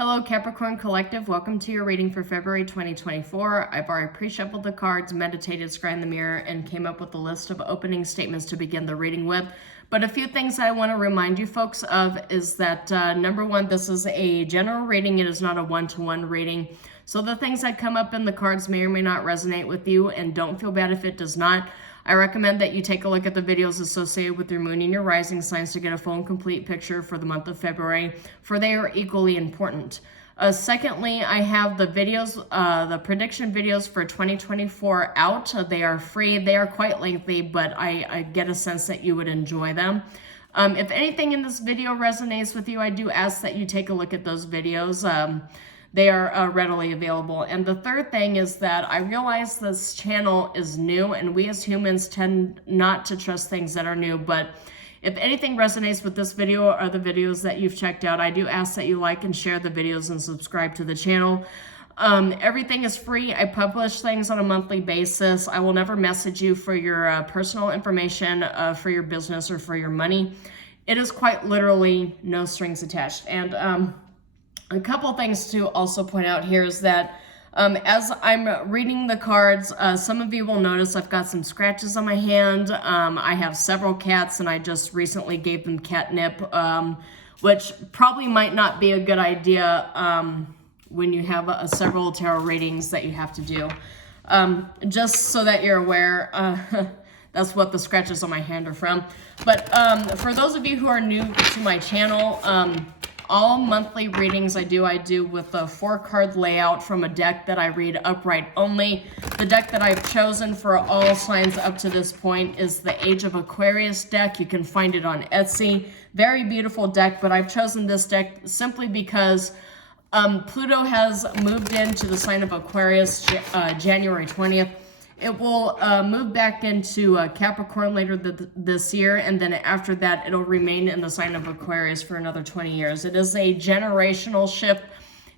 Hello Capricorn Collective, welcome to your reading for February 2024. I've already pre-shuffled the cards, meditated, scrying the mirror, and came up with a list of opening statements to begin the reading with. But a few things I want to remind you folks of is that number one, this is a general reading. It is not a one-to-one reading. So the things that come up in the cards may or may not resonate with you, and don't feel bad if it does not. I recommend that you take a look at the videos associated with your moon and your rising signs to get a full and complete picture for the month of February, for they are equally important. Secondly, I have the videos, the prediction videos for 2024 out. They are free. They are quite lengthy, but I get a sense that you would enjoy them. If anything in this video resonates with you, I do ask that you take a look at those videos. They are readily available. And the third thing is that I realize this channel is new, and we as humans tend not to trust things that are new. But if anything resonates with this video or the videos that you've checked out, I do ask that you like and share the videos and subscribe to the channel. Everything is free. I publish things on a monthly basis. I will never message you for your personal information, for your business, or for your money. It is quite literally no strings attached. And a couple things to also point out here is that as I'm reading the cards, some of you will notice I've got some scratches on my hand. I have several cats, and I just recently gave them catnip, which probably might not be a good idea when you have several tarot readings that you have to do. Just so that you're aware, that's what the scratches on my hand are from. But for those of you who are new to my channel, all monthly readings I do with a 4-card layout from a deck that I read upright only. The deck that I've chosen for all signs up to this point is the Age of Aquarius deck. You can find it on Etsy. Very beautiful deck, but I've chosen this deck simply because Pluto has moved into the sign of Aquarius January 20th. It will move back into Capricorn later this year, and then after that, it'll remain in the sign of Aquarius for another 20 years. It is a generational shift,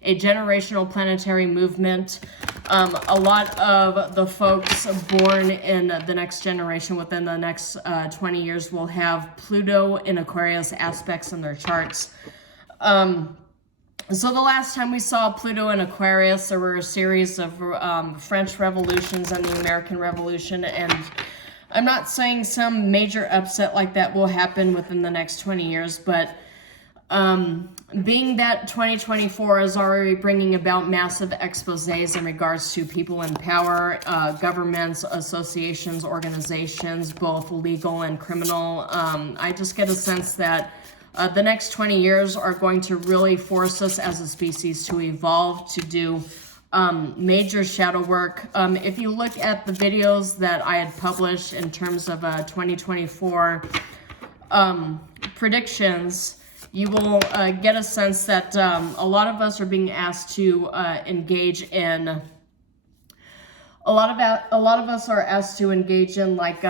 a generational planetary movement. A lot of the folks born in the next generation within the next 20 years will have Pluto in Aquarius aspects in their charts. So the last time we saw Pluto in Aquarius, there were a series of French revolutions and the American Revolution, and I'm not saying some major upset like that will happen within the next 20 years, but being that 2024 is already bringing about massive exposés in regards to people in power, governments, associations, organizations, both legal and criminal, I just get a sense that the next 20 years are going to really force us as a species to evolve, to do major shadow work. If you look at the videos that I had published in terms of 2024 predictions, you will get a sense that a lot of us are being asked to engage in, a lot of us are asked to engage in like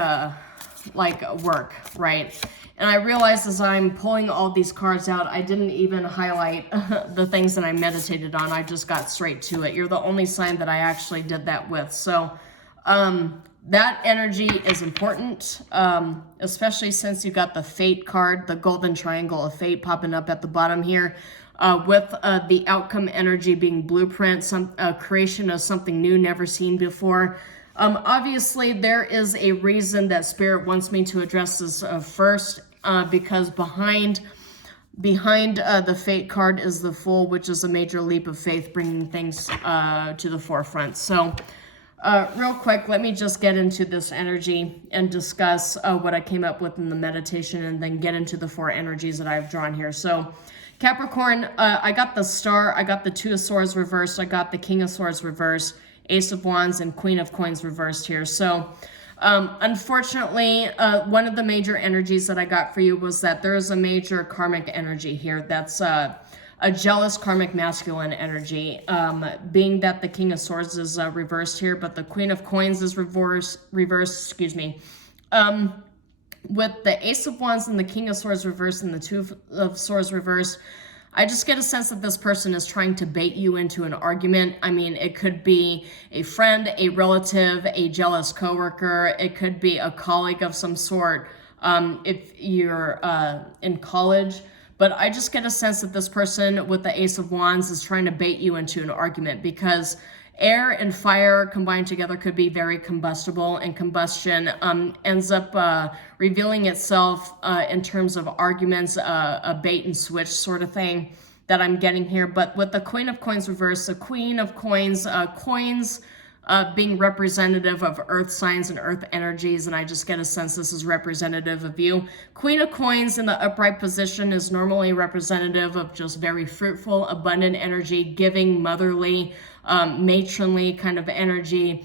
work, right? And I realized as I'm pulling all these cards out, I didn't even highlight the things that I meditated on. I just got straight to it. You're the only sign that I actually did that with. So that energy is important, especially since you got the Fate card, the golden triangle of fate popping up at the bottom here, with the outcome energy being blueprint, creation of something new, never seen before. Obviously, there is a reason that Spirit wants me to address this first, because behind the Fate card is the Fool, which is a major leap of faith, bringing things to the forefront. So real quick, let me just get into this energy and discuss what I came up with in the meditation, and then get into the 4 energies that I've drawn here. So Capricorn, I got the Star, I got the 2 of Swords reversed, I got the King of Swords reversed, Ace of Wands, and Queen of Coins reversed here. So unfortunately, one of the major energies that I got for you was that there is a major karmic energy here. That's a jealous karmic masculine energy, being that the King of Swords is reversed here, but the Queen of Coins is reversed, excuse me. With the Ace of Wands and the King of Swords reversed and the 2 of Swords reversed, I just get a sense that this person is trying to bait you into an argument. I mean, it could be a friend, a relative, a jealous coworker. It could be a colleague of some sort. If you're in college, but I just get a sense that this person with the Ace of Wands is trying to bait you into an argument, because air and fire combined together could be very combustible, and combustion ends up revealing itself in terms of arguments, a bait and switch sort of thing that I'm getting here. But with the Queen of Coins reversed, the Queen of Coins, coins being representative of earth signs and earth energies, and I just get a sense this is representative of you. Queen of Coins in the upright position is normally representative of just very fruitful, abundant energy, giving, motherly, matronly kind of energy,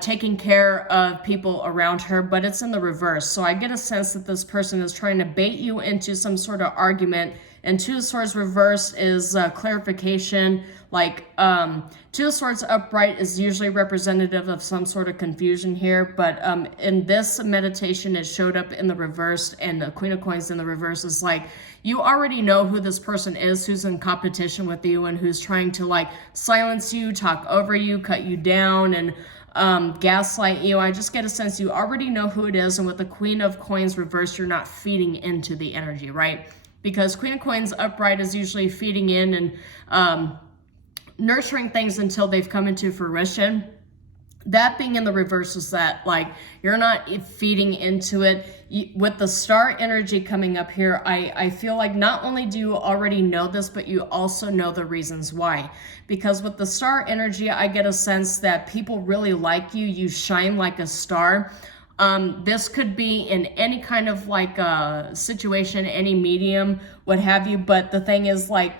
taking care of people around her, but it's in the reverse. So I get a sense that this person is trying to bait you into some sort of argument. And Two of Swords reversed is clarification. Like Two of Swords upright is usually representative of some sort of confusion here, but in this meditation it showed up in the reverse, and the Queen of Coins in the reverse is like, you already know who this person is, who's in competition with you, and who's trying to like silence you, talk over you, cut you down, and gaslight you. I just get a sense you already know who it is, and with the Queen of Coins reversed, you're not feeding into the energy, right? Because Queen of Coins upright is usually feeding in and nurturing things until they've come into fruition. That being in the reverse is that like you're not feeding into it. With the star energy coming up here, I feel like not only do you already know this, but you also know the reasons why. Because with the star energy, I get a sense that people really like you. You shine like a star. This could be in any kind of like situation, any medium, what have you. But the thing is, like,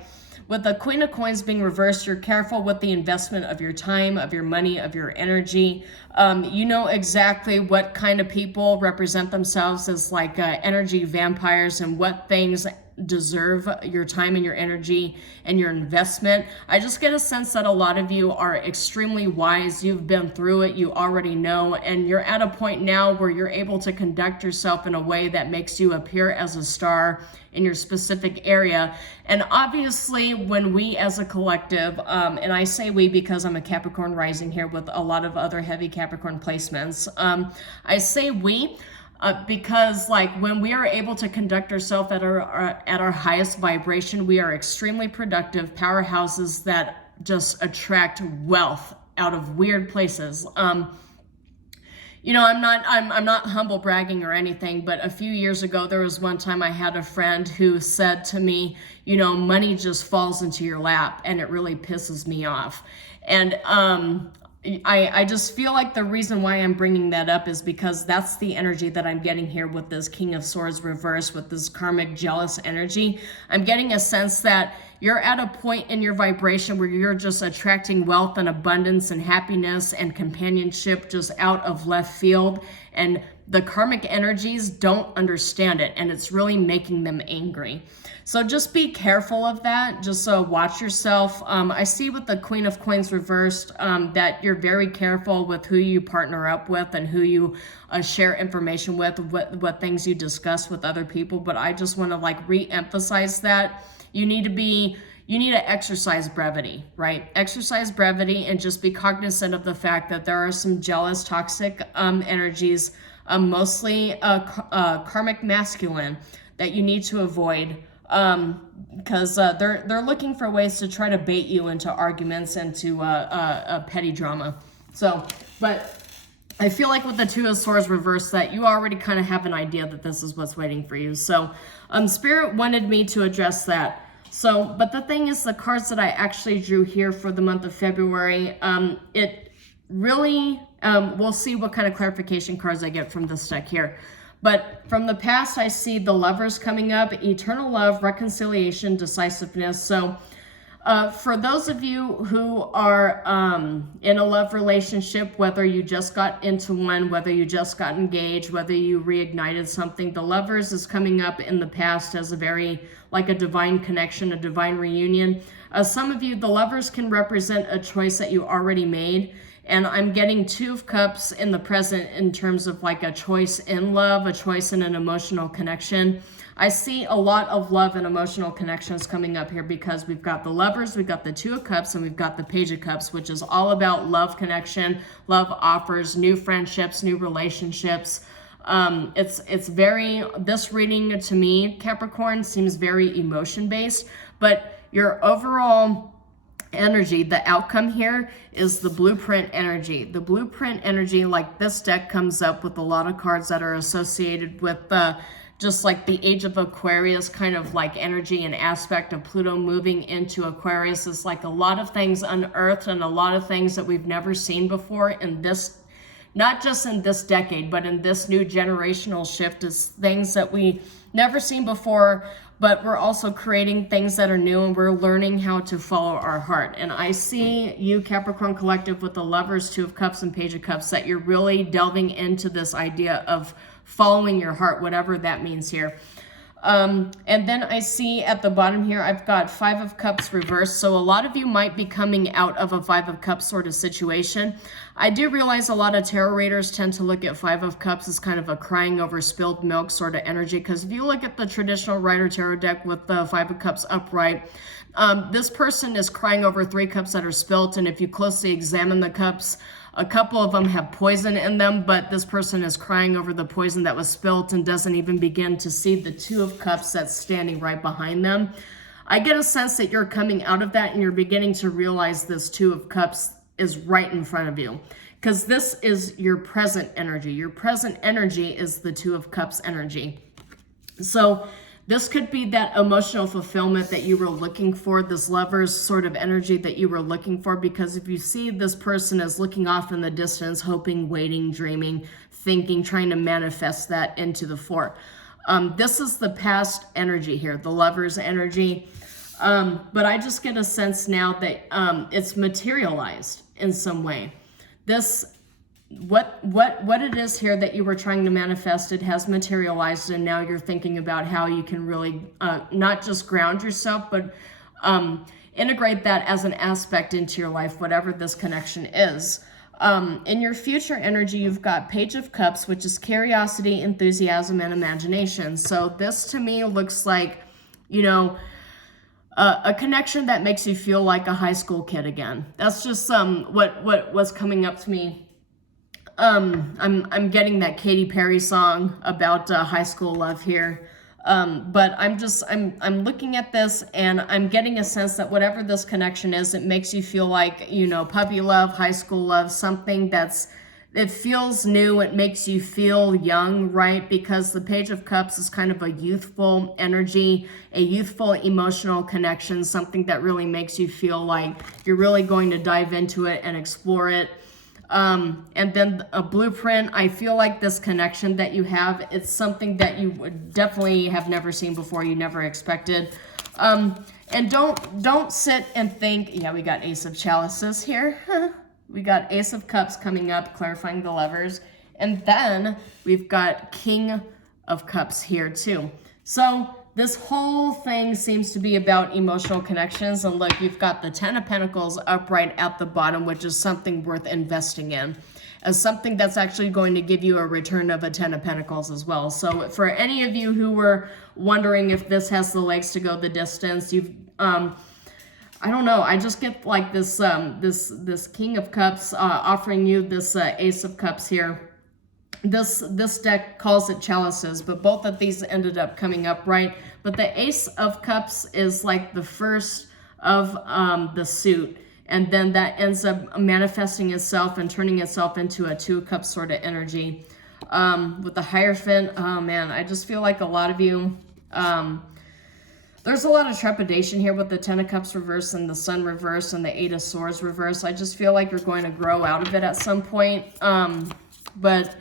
with the Queen of Coins being reversed, you're careful with the investment of your time, of your money, of your energy. You know exactly what kind of people represent themselves as like energy vampires, and what things deserve your time and your energy and your investment. I just get a sense that a lot of you are extremely wise. You've been through it, you already know, and you're at a point now where you're able to conduct yourself in a way that makes you appear as a star in your specific area. And obviously when we as a collective, and I say we because I'm a Capricorn rising here with a lot of other heavy Capricorn placements, I say we because like when we are able to conduct ourselves at our highest vibration, we are extremely productive powerhouses that just attract wealth out of weird places. You know, I'm not humble bragging or anything, but a few years ago, there was one time I had a friend who said to me, you know, money just falls into your lap, and it really pisses me off. And I just feel like the reason why I'm bringing that up is because that's the energy that I'm getting here with this King of Swords reverse, with this karmic jealous energy. I'm getting a sense that you're at a point in your vibration where you're just attracting wealth and abundance and happiness and companionship just out of left field. And the karmic energies don't understand it, and it's really making them angry. So just be careful of that. Just watch yourself. I see with the Queen of Coins reversed that you're very careful with who you partner up with and who you share information with, what things you discuss with other people. But I just want to like re-emphasize that you need to exercise brevity, right? Exercise brevity and just be cognizant of the fact that there are some jealous, toxic energies, mostly karmic masculine, that you need to avoid. Because they're looking for ways to try to bait you into arguments and to a petty drama. So, but I feel like with the Two of Swords reversed that you already kind of have an idea that this is what's waiting for you. So, Spirit wanted me to address that. So, but the thing is, the cards that I actually drew here for the month of February, it really, we'll see what kind of clarification cards I get from this deck here. But from the past, I see the Lovers coming up, eternal love, reconciliation, decisiveness. So for those of you who are in a love relationship, whether you just got into one, whether you just got engaged, whether you reignited something, the Lovers is coming up in the past as a very, like a divine connection, a divine reunion. Some of you, the Lovers can represent a choice that you already made. And I'm getting Two of Cups in the present in terms of like a choice in love, a choice in an emotional connection. I see a lot of love and emotional connections coming up here because we've got the Lovers, we've got the Two of Cups, and we've got the Page of Cups, which is all about love connection, love offers, new friendships, new relationships. It's very, this reading to me, Capricorn, seems very emotion based, but your overall energy, the outcome here is the blueprint energy. The blueprint energy, like this deck comes up with a lot of cards that are associated with just like the age of Aquarius kind of like energy and aspect of Pluto moving into Aquarius. Is like a lot of things unearthed and a lot of things that we've never seen before in this, not just in this decade, but in this new generational shift, is things that we never seen before, but we're also creating things that are new, and we're learning how to follow our heart. And I see you, Capricorn Collective, with the Lovers, Two of Cups, and Page of Cups, that you're really delving into this idea of following your heart, whatever that means here. And then I see at the bottom here, I've got Five of Cups reversed. So a lot of you might be coming out of a Five of Cups sort of situation. I do realize a lot of tarot readers tend to look at Five of Cups as kind of a crying over spilled milk sort of energy. Because if you look at the traditional Rider Tarot deck with the Five of Cups upright, this person is crying over 3 cups that are spilt. And if you closely examine the cups, a couple of them have poison in them, but this person is crying over the poison that was spilt and doesn't even begin to see the Two of Cups that's standing right behind them. I get a sense that you're coming out of that and you're beginning to realize this Two of Cups is right in front of you, because this is your present energy. Your present energy is the Two of Cups energy. So this could be that emotional fulfillment that you were looking for, this Lover's sort of energy that you were looking for, because if you see this person as looking off in the distance, hoping, waiting, dreaming, thinking, trying to manifest that into the fore. This is the past energy here, the Lover's energy. But I just get a sense now that it's materialized in some way. This what it is here that you were trying to manifest, it has materialized, and now you're thinking about how you can really not just ground yourself, but integrate that as an aspect into your life, whatever this connection is. In your future energy, you've got Page of Cups, which is curiosity, enthusiasm, and imagination. So this to me looks like, you know, a connection that makes you feel like a high school kid again. That's just what was coming up to me. I'm getting that Katy Perry song about high school love here. But I'm looking at this and I'm getting a sense that whatever this connection is, it makes you feel like, you know, puppy love, high school love, something it feels new. It makes you feel young, right? Because the Page of Cups is kind of a youthful energy, a youthful emotional connection, something that really makes you feel like you're really going to dive into it and explore it. And then a blueprint, I feel like this connection that you have, it's something that you would definitely have never seen before, you never expected. And don't sit and think, yeah, we got Ace of Chalices here. We got Ace of Cups coming up, clarifying the Lovers. And then we've got King of Cups here too. So this whole thing seems to be about emotional connections. And look, you've got the Ten of Pentacles upright at the bottom, which is something worth investing in, as something that's actually going to give you a return of a Ten of Pentacles as well. So for any of you who were wondering if this has the legs to go the distance, you've, I don't know, I just get like this, this King of Cups offering you this Ace of Cups here. This deck calls it Chalices, but both of these ended up coming up right. But the Ace of Cups is like the first of the suit, and then that ends up manifesting itself and turning itself into a Two of Cups sort of energy. With the Hierophant, oh man, I just feel like a lot of you, there's a lot of trepidation here with the Ten of Cups reverse and the Sun reverse and the Eight of Swords reverse. I just feel like you're going to grow out of it at some point. But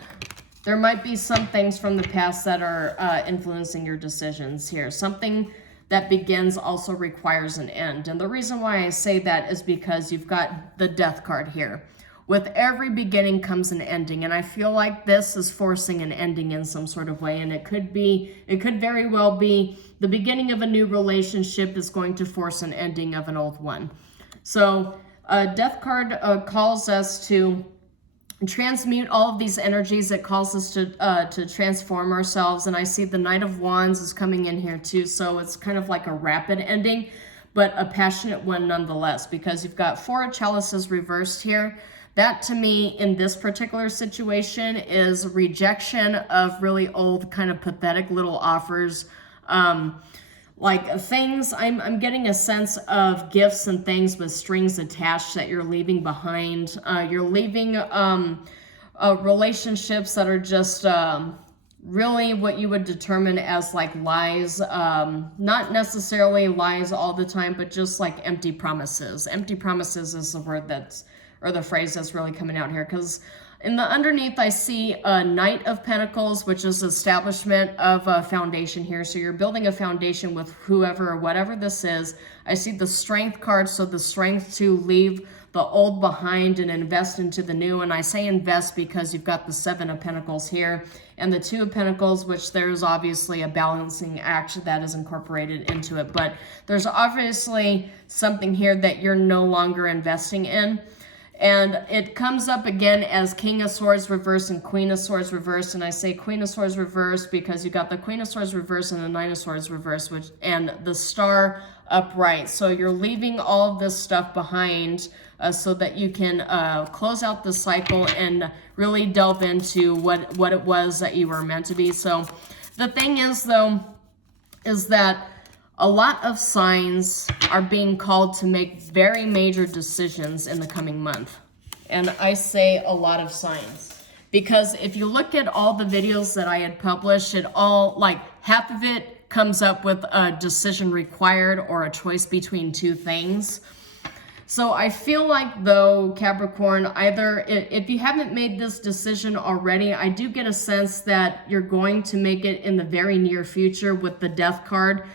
there might be some things from the past that are influencing your decisions here. Something that begins also requires an end. And the reason why I say that is because you've got the Death card here. With every beginning comes an ending. And I feel like this is forcing an ending in some sort of way. And it could very well be the beginning of a new relationship is going to force an ending of an old one. So Death card calls us to transmute all of these energies. It calls us to transform ourselves. And I see the Knight of Wands is coming in here too. So it's kind of like a rapid ending, but a passionate one nonetheless, because you've got Four of Chalices reversed here. That to me in this particular situation is rejection of really old kind of pathetic little offers. Like things, I'm getting a sense of gifts and things with strings attached that you're leaving behind. You're leaving relationships that are just really what you would determine as like lies, not necessarily lies all the time, but just like empty promises. Empty promises is the word that's, or the phrase that's really coming out here, because in the underneath I see a Knight of Pentacles, which is establishment of a foundation here. So you're building a foundation with whoever or whatever this is. I see the Strength card, so the strength to leave the old behind and invest into the new. And I say invest because you've got the Seven of Pentacles here and the Two of Pentacles, which there's obviously a balancing act that is incorporated into it. But there's obviously something here that you're no longer investing in. And it comes up again as King of Swords reverse and Queen of Swords reverse. And I say Queen of Swords reverse because you got the Queen of Swords reverse and the Nine of Swords reverse, and the Star upright. So you're leaving all of this stuff behind so that you can close out the cycle and really delve into what it was that you were meant to be. So the thing is, though, is that a lot of signs are being called to make very major decisions in the coming month. And I say a lot of signs, because if you look at all the videos that I had published, it all, like half of it comes up with a decision required or a choice between two things. So I feel like, though, Capricorn, either if you haven't made this decision already, I do get a sense that you're going to make it in the very near future with the Death card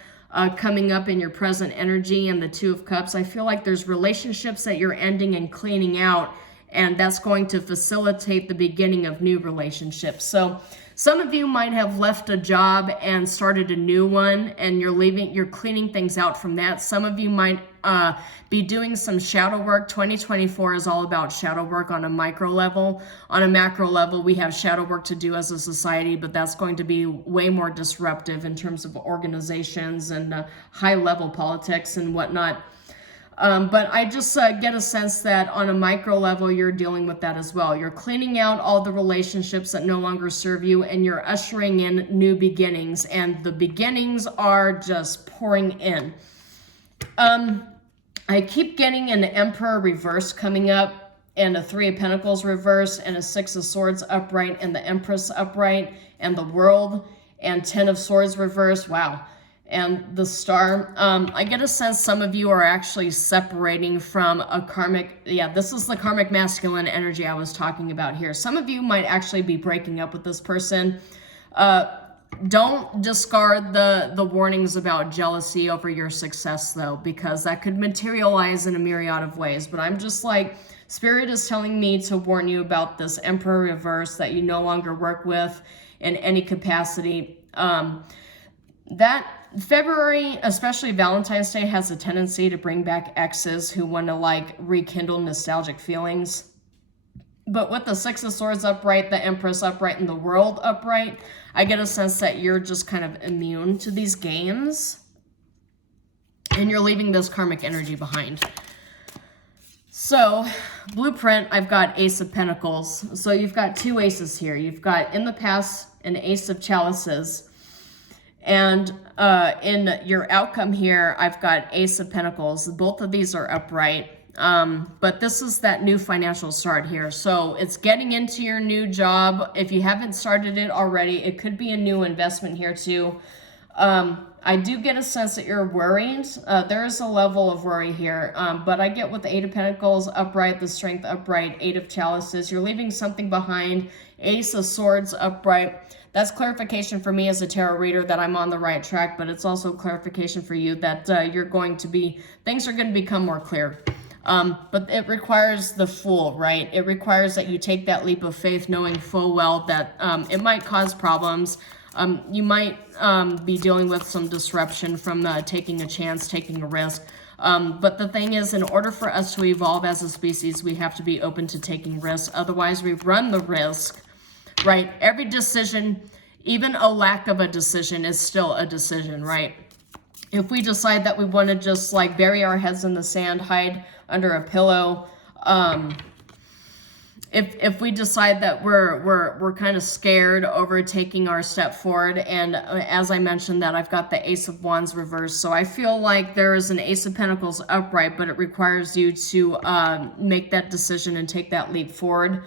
coming up in your present energy and the Two of Cups. I feel like there's relationships that you're ending and cleaning out, and that's going to facilitate the beginning of new relationships. So some of you might have left a job and started a new one, and you're cleaning things out from that. Some of you might be doing some shadow work. 2024 is all about shadow work on a micro level. On a macro level, we have shadow work to do as a society, but that's going to be way more disruptive in terms of organizations and high level politics and whatnot. But I just get a sense that on a micro level, you're dealing with that as well. You're cleaning out all the relationships that no longer serve you, and you're ushering in new beginnings, and the beginnings are just pouring in. I keep getting an Emperor reverse coming up, and a Three of Pentacles reverse, and a Six of Swords upright, and the Empress upright, and the World, and 10 of Swords reverse. Wow. And the Star. I get a sense some of you are actually separating from a karmic, this is the karmic masculine energy I was talking about here. Some of you might actually be breaking up with this person. Don't discard the warnings about jealousy over your success, though, because that could materialize in a myriad of ways. But I'm just like, Spirit is telling me to warn you about this Emperor reverse that you no longer work with in any capacity. That February, especially Valentine's Day, has a tendency to bring back exes who want to like rekindle nostalgic feelings. But with the Six of Swords upright, the Empress upright, and the World upright, I get a sense that you're just kind of immune to these games. And you're leaving this karmic energy behind. So, blueprint, I've got Ace of Pentacles. So you've got two aces here. You've got, in the past, an Ace of Chalices. And in your outcome here, I've got Ace of Pentacles. Both of these are upright. But this is that new financial start here. So it's getting into your new job. If you haven't started it already, it could be a new investment here too. I do get a sense that you're worried. There is a level of worry here. But I get with the Eight of Pentacles upright, the Strength upright, Eight of Chalices. You're leaving something behind. Ace of Swords upright. That's clarification for me as a tarot reader that I'm on the right track, but it's also clarification for you that things are going to become more clear. But it requires the Fool, right? It requires that you take that leap of faith knowing full well that it might cause problems. You might be dealing with some disruption from taking a chance, taking a risk. But the thing is, in order for us to evolve as a species, we have to be open to taking risks. Otherwise, we run the risk, right? Every decision, even a lack of a decision, is still a decision, right? If we decide that we want to just like bury our heads in the sand, hide under a pillow, if we decide that we're kind of scared over taking our step forward, and as I mentioned that I've got the Ace of Wands reversed, so I feel like there is an Ace of Pentacles upright, but it requires you to make that decision and take that leap forward.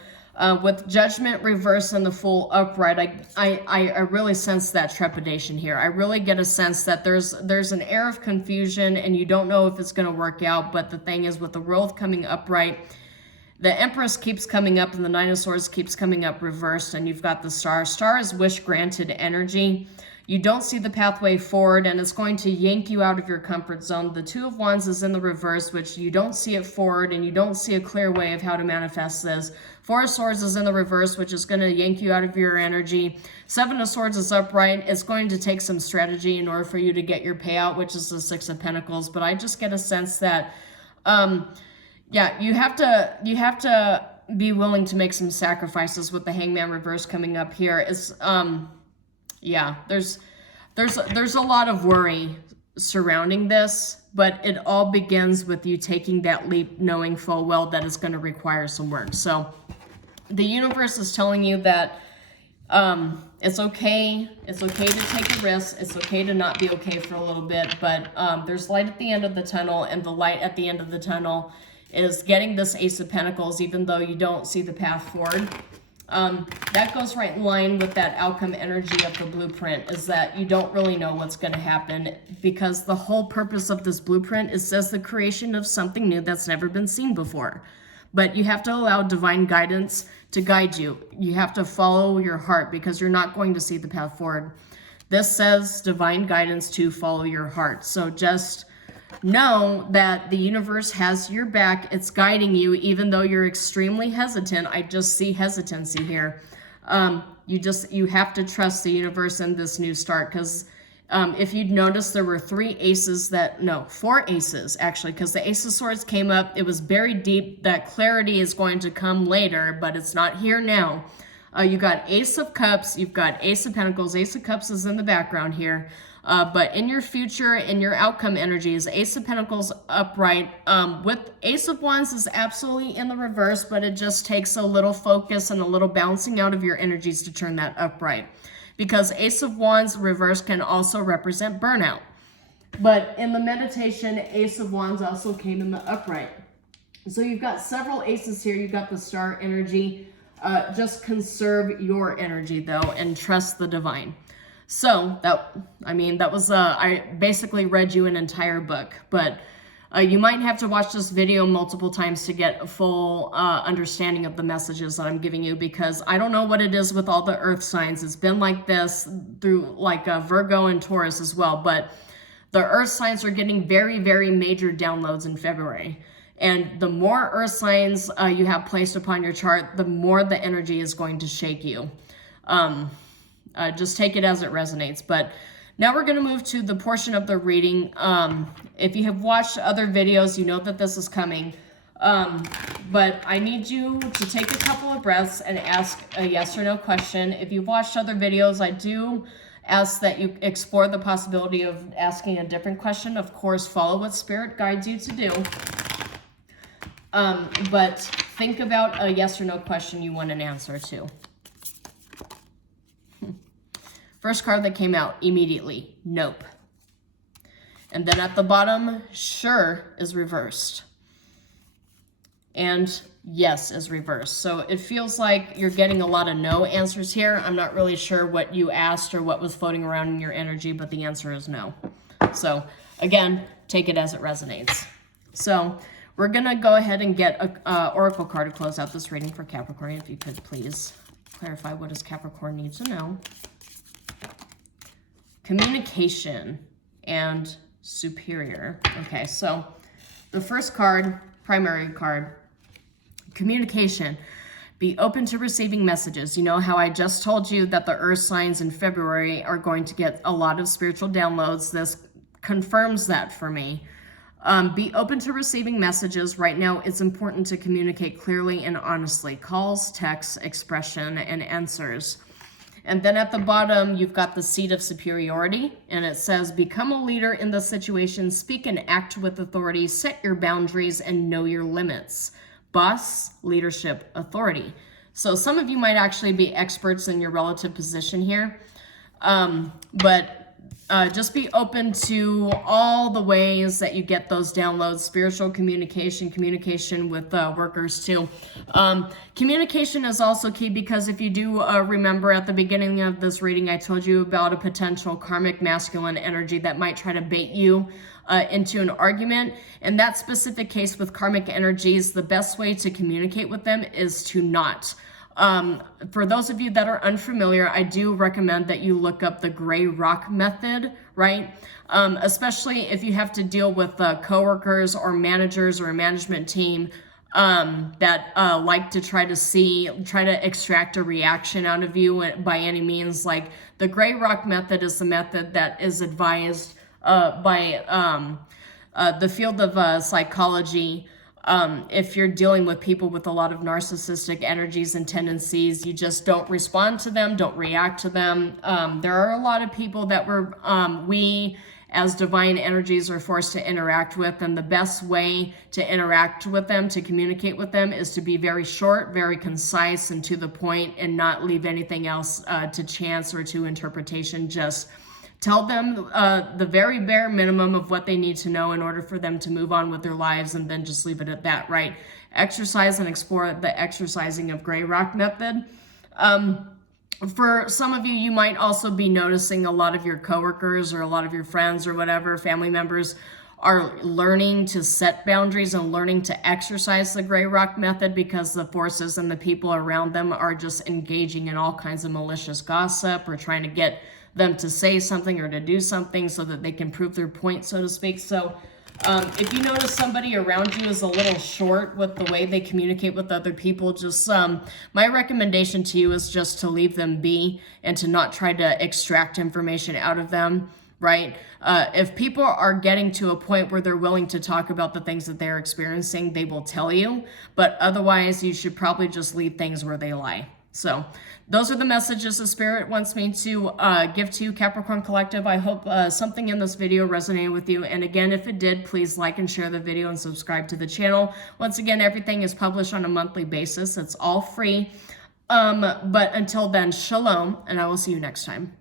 With Judgment reversed and the Fool upright, I really sense that trepidation here. I really get a sense that there's an air of confusion and you don't know if it's going to work out. But the thing is, with the World coming upright, the Empress keeps coming up and the Nine of Swords keeps coming up reversed, and you've got the Star. Star is wish-granted energy. You don't see the pathway forward, and it's going to yank you out of your comfort zone. The Two of Wands is in the reverse, which you don't see it forward, and you don't see a clear way of how to manifest this. Four of Swords is in the reverse, which is going to yank you out of your energy. Seven of Swords is upright. It's going to take some strategy in order for you to get your payout, which is the Six of Pentacles. But I just get a sense that, yeah, you have to be willing to make some sacrifices with the Hangman reverse coming up here. It's yeah, there's a lot of worry surrounding this, but it all begins with you taking that leap, knowing full well that it's going to require some work. So the universe is telling you that it's okay. It's okay to take a risk. It's okay to not be okay for a little bit, but there's light at the end of the tunnel, and the light at the end of the tunnel is getting this Ace of Pentacles, even though you don't see the path forward. That goes right in line with that outcome energy of the blueprint, is that you don't really know what's going to happen, because the whole purpose of this blueprint is as the creation of something new that's never been seen before. But you have to allow divine guidance to guide you. You have to follow your heart, because you're not going to see the path forward. This says divine guidance to follow your heart. So just know that the universe has your back. It's guiding you, even though you're extremely hesitant. I just see hesitancy here. You have to trust the universe in this new start, because if you'd noticed, there were four aces actually, because the Ace of Swords came up. It was buried deep. That clarity is going to come later, but it's not here now. You got Ace of Cups, you've got Ace of Pentacles. Ace of Cups is in the background here. But in your future, in your outcome energies, Ace of Pentacles upright, with Ace of Wands is absolutely in the reverse, but it just takes a little focus and a little bouncing out of your energies to turn that upright. Because Ace of Wands reverse can also represent burnout. But in the meditation, Ace of Wands also came in the upright. So you've got several aces here. You've got the Star energy. Just conserve your energy though, and trust the divine. So that was, I basically read you an entire book, but you might have to watch this video multiple times to get a full understanding of the messages that I'm giving you, because I don't know what it is with all the earth signs. It's been like this through like Virgo and Taurus as well, but the earth signs are getting very, very major downloads in February. And the more earth signs you have placed upon your chart, the more the energy is going to shake you. Just take it as it resonates. But now we're going to move to the portion of the reading. If you have watched other videos, you know that this is coming. But I need you to take a couple of breaths and ask a yes or no question. If you've watched other videos, I do ask that you explore the possibility of asking a different question. Of course, follow what Spirit guides you to do. But think about a yes or no question you want an answer to. First card that came out immediately, nope. And then at the bottom, sure is reversed. And yes is reversed. So it feels like you're getting a lot of no answers here. I'm not really sure what you asked or what was floating around in your energy, but the answer is no. So again, take it as it resonates. So we're going to go ahead and get a oracle card to close out this reading for Capricorn. If you could please clarify, what does Capricorn need to know? Communication and superior. Okay, so the first card, primary card, communication. Be open to receiving messages. You know how I just told you that the earth signs in February are going to get a lot of spiritual downloads. This confirms that for me. Be open to receiving messages. Right now, it's important to communicate clearly and honestly. Calls, texts, expression, and answers. And then at the bottom, you've got the seat of superiority, and it says, become a leader in the situation, speak and act with authority, set your boundaries, and know your limits. boss, leadership, authority. So some of you might actually be experts in your relative position here, but just be open to all the ways that you get those downloads: spiritual communication, communication with workers too. Communication is also key, because if you do remember at the beginning of this reading, I told you about a potential karmic masculine energy that might try to bait you into an argument. In that specific case with karmic energies, the best way to communicate with them is to not. For those of you that are unfamiliar, I do recommend that you look up the gray rock method, right? Especially if you have to deal with coworkers or managers or a management team that like to try to extract a reaction out of you by any means. Like, the gray rock method is the method that is advised by the field of psychology. If you're dealing with people with a lot of narcissistic energies and tendencies, you just don't respond to them, don't react to them. There are a lot of people that we as divine energies are forced to interact with, and the best way to interact with them, to communicate with them, is to be very short, very concise, and to the point, and not leave anything else to chance or to interpretation. Just tell them the very bare minimum of what they need to know in order for them to move on with their lives, and then just leave it at that, right? Exercise and explore the exercising of gray rock method. For some of you, you might also be noticing a lot of your coworkers or a lot of your friends or whatever, family members, are learning to set boundaries and learning to exercise the gray rock method, because the forces and the people around them are just engaging in all kinds of malicious gossip, or trying to get them to say something or to do something so that they can prove their point, so to speak. So if you notice somebody around you is a little short with the way they communicate with other people, just my recommendation to you is just to leave them be and to not try to extract information out of them, right? If people are getting to a point where they're willing to talk about the things that they're experiencing, they will tell you, but otherwise you should probably just leave things where they lie. So those are the messages the Spirit wants me to give to you, Capricorn Collective. I hope something in this video resonated with you. And again, if it did, please like and share the video and subscribe to the channel. Once again, everything is published on a monthly basis. It's all free. But until then, shalom, and I will see you next time.